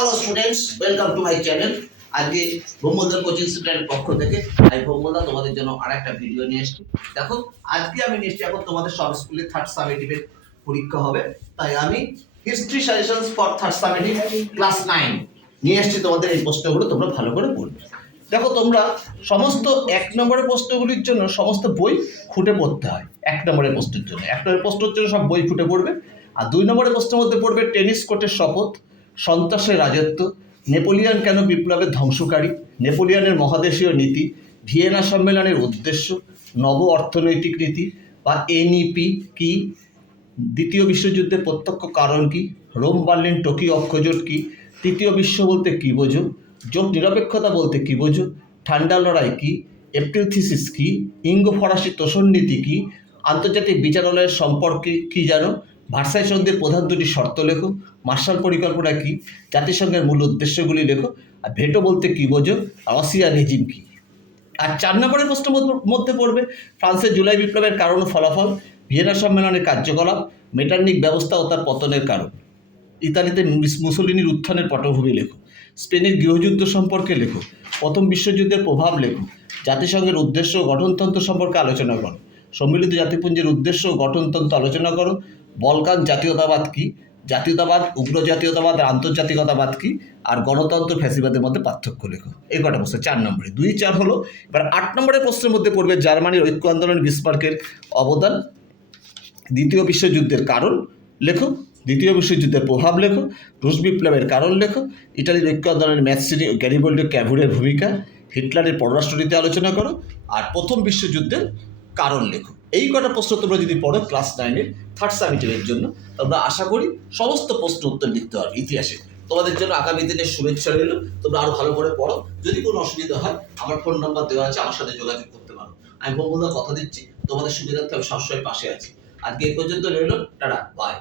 Hello students, welcome to my channel. আজকে ভৌমদার coaching সেন্টারের পক্ষ থেকে আমি ভৌমদা তোমাদের জন্য আরেকটা ভিডিও নিয়ে এসেছি। দেখো, আজকে আমি নিশ্চয়ই এখন তোমাদের সব স্কুলে থার্ড সামেটিভের পরীক্ষা হবে, তাই আমি history suggestions for third summative class 9 নিয়ে এসেছি তোমাদের। এই প্রশ্নগুলো তোমরা ভালো করে পড়বে। দেখো, তোমরা সমস্ত 1 নম্বরের প্রশ্নগুলির জন্য সমস্ত বই খুঁটে পড়তে হয়। 1 নম্বরের প্রশ্নের জন্য 1 নম্বরের প্রশ্নের জন্য সব বই খুঁটে পড়বে। আর 2 নম্বরের প্রশ্নের মধ্যে পড়বে টেনিস কোর্টের শপথ, সন্ত্রাসের রাজত্ব, নেপোলিয়ন কেন বিপ্লবের ধ্বংসকারী, নেপোলিয়নের মহাদেশীয় নীতি, ভিয়েনা সম্মেলনের উদ্দেশ্য, নব অর্থনৈতিক নীতি বা এনইপি কি, দ্বিতীয় বিশ্বযুদ্ধের প্রত্যক্ষ কারণ কি, রোম বার্লিন টোকিও অক্ষজোট কি, তৃতীয় বিশ্ব বলতে কী বোঝো, জোট নিরপেক্ষতা বলতে কী বোঝো, ঠান্ডা লড়াই কি, এপ্রিল থিসিস কি, ইঙ্গো ফরাসি তোষণ নীতি কি, আন্তর্জাতিক বিচারালয়ের সম্পর্কে কি জানো, ভার্সাই সন্ধির প্রধান দুটি শর্ত লেখো, মার্শাল পরিকল্পনা কি, জাতিসংঘের মূল উদ্দেশ্যগুলি লেখো, আর ভেটো বলতে কী বোঝো, রাশিয়া রেজিম কি। আর 4 নম্বরের প্রশ্নের মধ্যে পড়বে ফ্রান্সের জুলাই বিপ্লবের কারণ ও ফলাফল, ভিয়েনা সম্মেলনের কার্যকলাপ, মেটার্নিক ব্যবস্থা ও তার পতনের কারণ, ইতালিতে মুসোলিনির উত্থানের পটভূমি লেখো, স্পেনের গৃহযুদ্ধ সম্পর্কে লেখো, প্রথম বিশ্বযুদ্ধের প্রভাব লেখো, জাতিসংঘের উদ্দেশ্য ও গঠনতন্ত্র সম্পর্কে আলোচনা করো, সম্মিলিত জাতিপুঞ্জের উদ্দেশ্য ও গঠনতন্ত্র আলোচনা করো, বলকান জাতীয়তাবাদ কি, জাতীয়তাবাদ, উগ্র জাতীয়তাবাদ আর আন্তর্জাতিকতাবাদ কি, আর গণতন্ত্র ফ্যাসিবাদের মধ্যে পার্থক্য লেখো। এই কটা প্রশ্ন 4 নম্বরে। 2-4 হলো। এবার 8 নম্বরের প্রশ্নের মধ্যে পড়বে জার্মানির ঐক্য আন্দোলনে বিসমার্কের অবদান, দ্বিতীয় বিশ্বযুদ্ধের কারণ লেখো, দ্বিতীয় বিশ্বযুদ্ধের প্রভাব লেখো, রুশ বিপ্লবের কারণ লেখো, ইটালির ঐক্য আন্দোলনের ম্যাসিনি ও গ্যারিবল্ডি ক্যাভুরের ভূমিকা, হিটলারের পররাষ্ট্রনীতি আলোচনা করো, আর প্রথম বিশ্বযুদ্ধের কারণ লেখো। এই কটা প্রশ্ন তোমরা যদি পড়ো ক্লাস 9-এর থার্ড সামেটিভের জন্য, তোমরা আশা করি সমস্ত প্রশ্ন উত্তর লিখতে পারবে ইতিহাসে। তোমাদের জন্য আগামী দিনের শুভেচ্ছা রইল। তোমরা আরও ভালো করে পড়ো। যদি কোনো অসুবিধা হয়, আমার ফোন নাম্বার দেওয়া আছে, আমার সাথে যোগাযোগ করতে পারো। আমি বন্ধুরা কথা দিচ্ছি, তোমাদের সুবিধার্থে আমি সবসময় পাশে আছি। আজকে এই পর্যন্ত রইল। Tata, by.